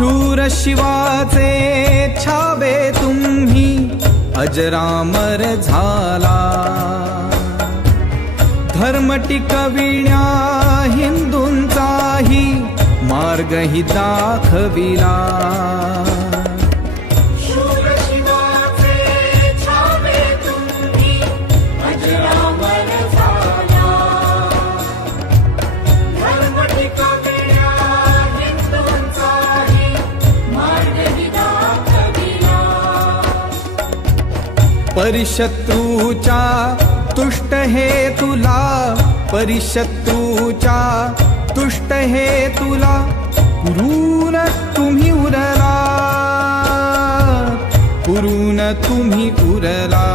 शूर शिवाचे छावे तुम्ही अजरामर झाला, धर्म टिकविण्या हिंदूंचाही मार्गही दाखविला. शूर शिवाचे छावे तुम्ही अजरामर झाला, धर्म टिकविण्या हिंदूंचाही मार्गही दाखविला. परिशत्रूच्या तुष्ट हे तुला, परिशत्रूच्या तुष्ट हे तुला, पुरून तुम्ही उरला, पुरून तुम्ही उरला.